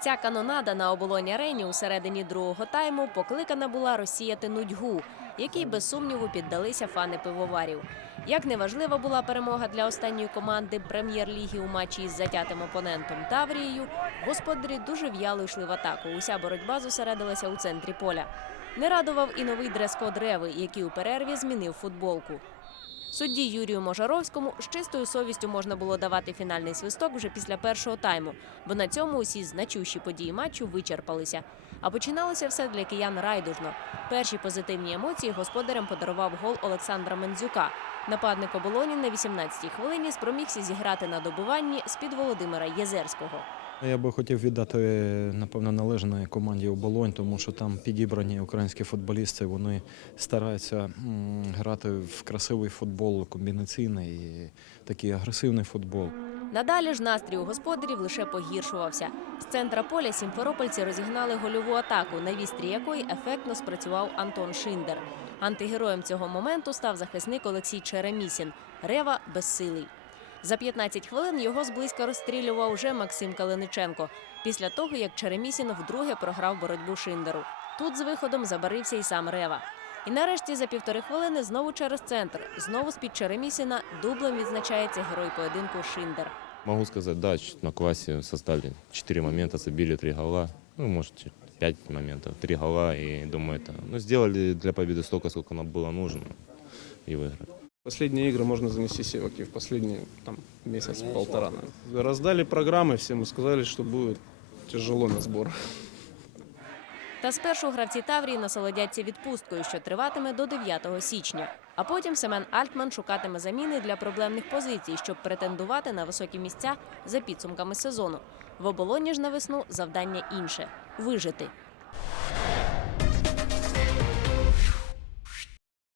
Ця канонада на оболоні арені у середині другого тайму покликана була розсіяти нудьгу, якій без сумніву піддалися фани пивоварів. Як неважлива була перемога для останньої команди прем'єр-ліги у матчі із затятим опонентом Таврією, господарі дуже в'яло йшли в атаку. Уся боротьба зосередилася у центрі поля. Не радував і новий дрес-код Реви, який у перерві змінив футболку. Судді Юрію Можаровському з чистою совістю можна було давати фінальний свисток вже після першого тайму, бо на цьому усі значущі події матчу вичерпалися. А починалося все для киян райдужно. Перші позитивні емоції господарям подарував гол Олександра Мендзюка. Нападник оболоні на 18-й хвилині спромігся зіграти на добиванні з-під Володимира Єзерського. Я би хотів віддати, напевно, належне команді оболонь, тому що там підібрані українські футболісти. Вони стараються грати в красивий футбол, комбінаційний, і такий агресивний футбол. Надалі ж настрій у господарів лише погіршувався. З центра поля сімферопольці розігнали гольову атаку, на вістрі якої ефектно спрацював Антон Шиндер. Антигероєм цього моменту став захисник Олексій Черемісін. Рева безсилий. За 15 хвилин його зблизька розстрілював вже Максим Калиниченко, після того, як Черемісін вдруге програв боротьбу Шиндеру. Тут з виходом забарився і сам Рева. І нарешті за півтори хвилини знову через центр, знову з-під Черемісіна дублем відзначається герой поєдинку Шиндер. Могу сказать, да, чуть на классе создали 4 момента, забили 3 гола. Ну, может, 5 моментов, 3 гола. И думаю, это... Ну, сделали для победы столько, сколько нам было нужно. И выиграли. Последние игры можно занести севаки в последний там, месяц-полтора. наверное. Раздали программы всем и сказали, что будет тяжело на сбор. Та спершу гравці Таврії насолодяться відпусткою, що триватиме до 9 січня. А потім Семен Альтман шукатиме заміни для проблемних позицій, щоб претендувати на високі місця за підсумками сезону. В оболоні ж на весну завдання інше вижити.